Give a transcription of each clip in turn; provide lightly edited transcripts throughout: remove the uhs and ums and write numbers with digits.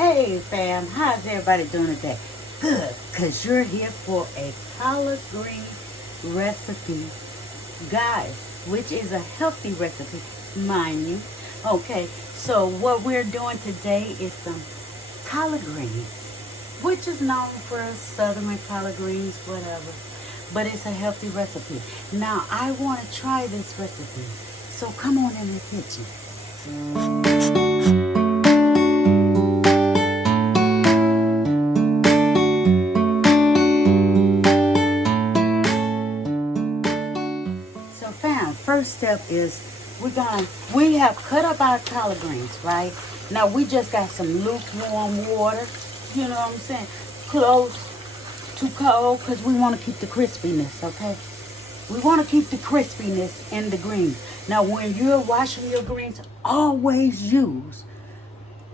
Hey fam, how's everybody doing today? Good, because you're here for a collard green recipe, guys, which is a healthy recipe, mind you. Okay, so what we're doing today is some collard greens, which is known for southern collard greens, whatever. But it's a healthy recipe. Now, I want to try this recipe, so come on in the kitchen. So fam, first step is we have cut up our collard greens, right? Now we just got some lukewarm water, you know what I'm saying? Close to cold because we want to keep the crispiness, okay? We want to keep the crispiness in the greens. Now when you're washing your greens, always use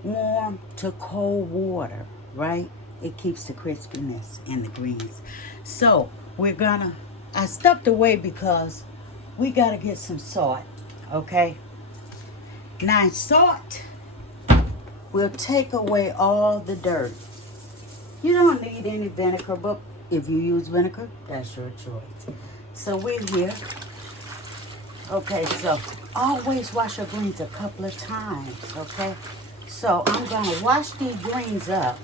warm to cold water, right? It keeps the crispiness in the greens. So I stepped away because we gotta get some salt, okay? Now salt will take away all the dirt. You don't need any vinegar, but if you use vinegar, that's your choice. So we're here. Okay, so always wash your greens a couple of times, okay? So I'm gonna wash these greens up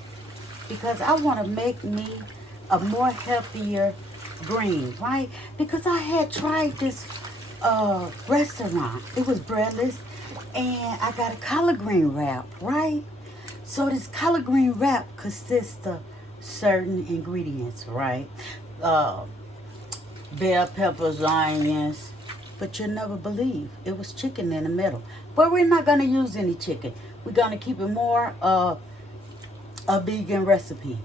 because I wanna make me a more healthier green, right? Because I had tried this restaurant. It was breadless and I got a collard green wrap, right? So this collard green wrap consists of certain ingredients, right? Uh, Bell peppers, onions, but you'll never believe it was chicken in the middle. But we're not gonna use any chicken. We're gonna keep it more a vegan recipe.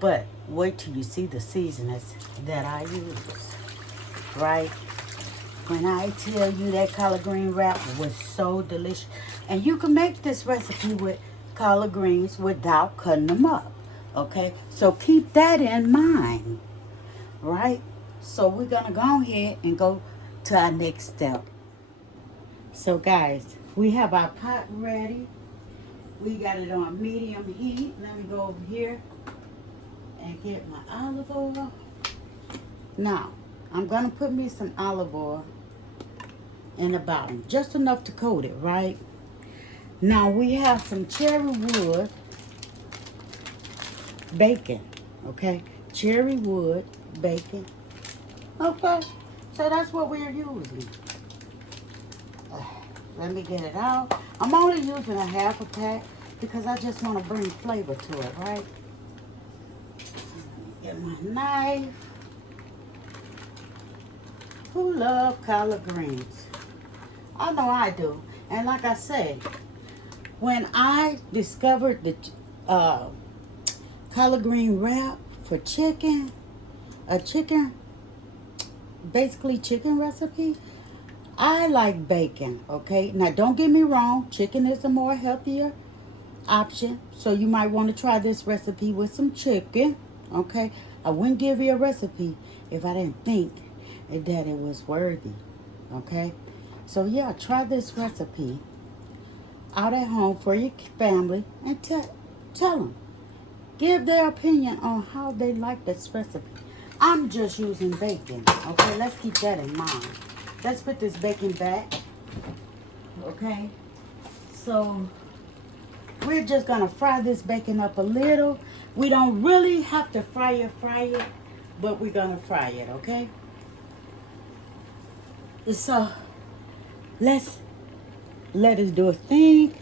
But wait till you see the seasonings that I use, right? When I tell you that collard green wrap was so delicious. And you can make this recipe with collard greens without cutting them up, okay? So keep that in mind, right? So we're going to go ahead and go to our next step. So guys, we have our pot ready. We got it on medium heat. Let me go over here and get my olive oil. Now, I'm going to put me some olive oil in the bottom, just enough to coat it, right? Now we have some cherry wood bacon, okay? Cherry wood bacon, okay? So that's what we're using. Let me get it out. I'm only using a half a pack because I just want to bring flavor to it, right? Get my knife. Who love collard greens? I know I do. And like I say, when I discovered the collard green wrap for chicken, basically chicken recipe, I like bacon, okay? Now don't get me wrong, chicken is a more healthier option. So you might want to try this recipe with some chicken, okay? I wouldn't give you a recipe if I didn't think that it was worthy, okay? So yeah, try this recipe out at home for your family and tell them. Give their opinion on how they like this recipe. I'm just using bacon, okay? Let's keep that in mind. Let's put this bacon back, okay? So we're just gonna fry this bacon up a little. We don't really have to fry it, but we're gonna fry it, okay? So let's let us do a thing.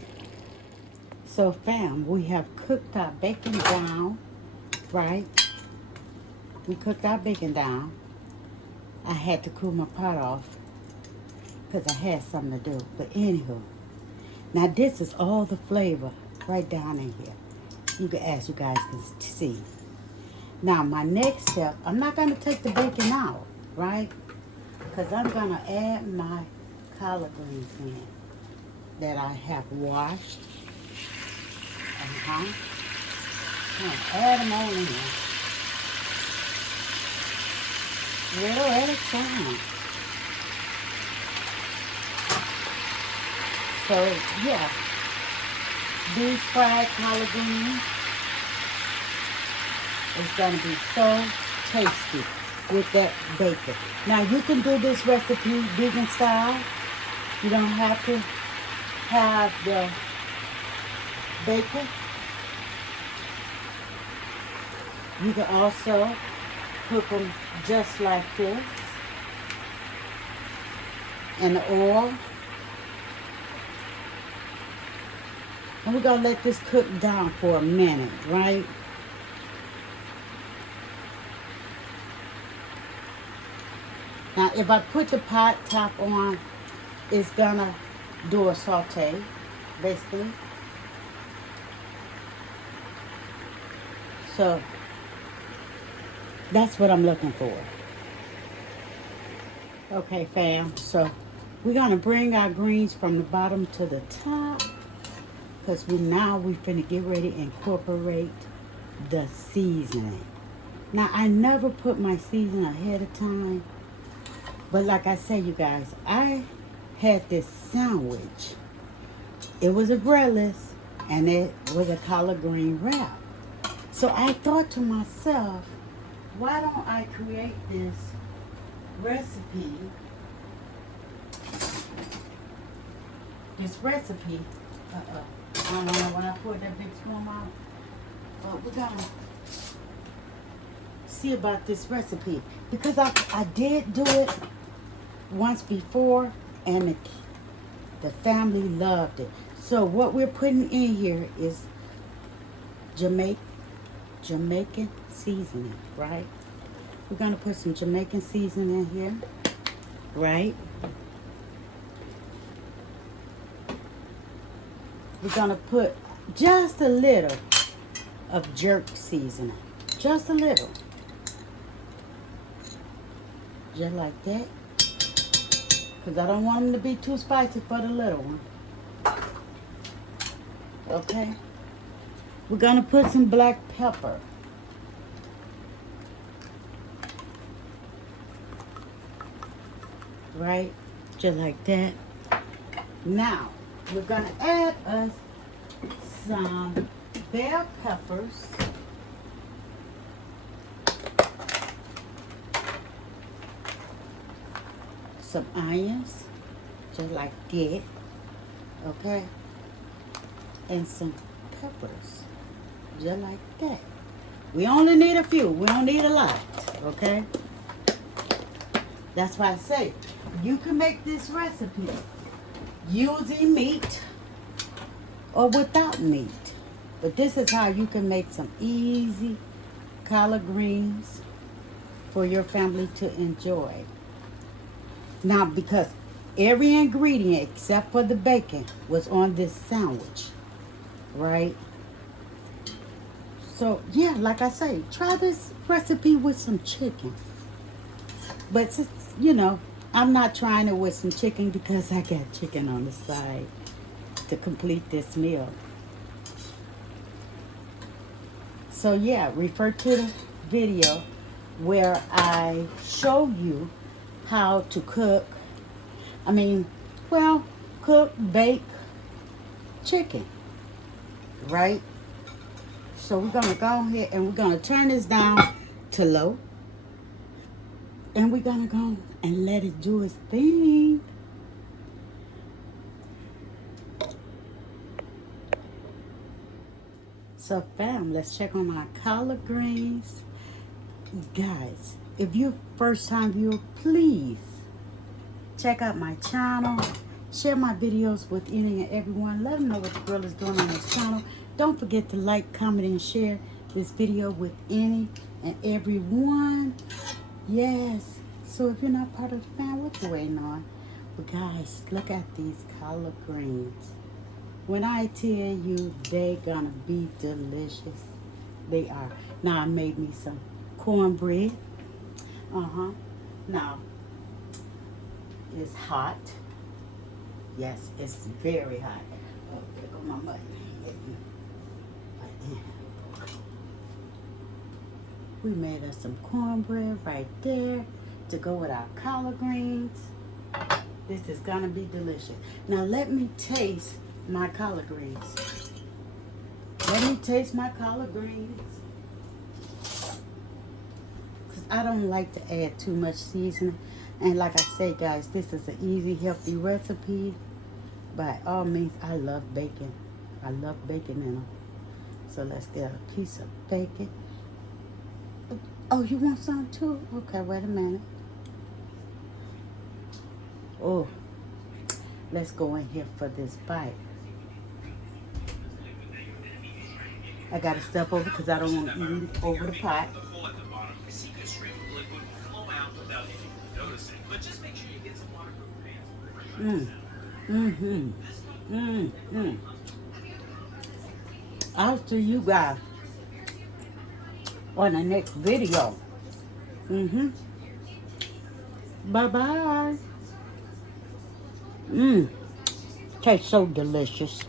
So fam, we have cooked our bacon down, right? We cooked our bacon down. I had to cool my pot off because I had something to do. But anywho, now this is all the flavor right down in here. You can ask, you guys can see. Now my next step, I'm not going to take the bacon out, right? Because I'm going to add my collard greens in that I have washed. I'm gonna add them all in there. Little at a time. So, yeah. these fried collard greens is going to be so tasty with that bacon. Now you can do this recipe vegan style. You don't have to have the bacon. You can also cook them just like this in the oil. And we're going to let this cook down for a minute, right? Now, if I put the pot top on, it's going to do a saute, basically. So, that's what I'm looking for. Okay, fam. So, we're going to bring our greens from the bottom to the top. Because we're finna get ready to incorporate the seasoning. Now, I never put my seasoning ahead of time. But like I say, you guys, I had this sandwich. It was a breadless, and it was a collard green wrap. So I thought to myself, why don't I create this recipe? I don't know when I poured that big spoon out. But we're going to see about this recipe. Because I did do it once before, and the family loved it. So what we're putting in here is Jamaican seasoning, right? We're going to put some Jamaican seasoning in here, right? We're going to put just a little of jerk seasoning. Just a little. Just like that. Because I don't want them to be too spicy for the little one. Okay. We're going to put some black pepper. Right? Just like that. Now, we're going to add us some bell peppers. Some onions, just like that. Okay? And some peppers, just like that. We only need a few. We don't need a lot. Okay? That's why I say, you can make this recipe using meat or without meat. But this is how you can make some easy collard greens for your family to enjoy. Now, because every ingredient except for the bacon was on this sandwich, right? So, yeah, like I say, try this recipe with some chicken. But, you know, I'm not trying it with some chicken because I got chicken on the side to complete this meal. So, yeah, refer to the video where I show you how to cook, cook, bake chicken, right? So we're gonna go ahead and we're gonna turn this down to low. And we're gonna go and let it do its thing. So fam, let's check on my collard greens. Guys, if you're first time viewer, please check out my channel. Share my videos with any and everyone. Let them know what the girl is doing on this channel. Don't forget to like, comment, and share this video with any and everyone. Yes. So if you're not part of the family, what you waiting on? But guys, look at these collard greens. When I tell you they gonna be delicious, they are. Now I made me some cornbread. Now it's hot. Yes, it's very hot. Oh, there go my button. We made us some cornbread right there to go with our collard greens. This is gonna be delicious. Now let me taste my collard greens. Let me taste my collard greens. Cause I don't like to add too much seasoning. And like I say, guys, this is an easy, healthy recipe. By all means, I love bacon. I love bacon in them. So let's get a piece of bacon. Oh, you want some too? Okay, wait a minute. Oh, let's go in here for this bite. I gotta step over because I don't want to eat it over the pot. Mm. Mm-hmm. Mm-hmm. I'll see you guys on the next video. Mm-hmm. Bye-bye. Tastes so delicious.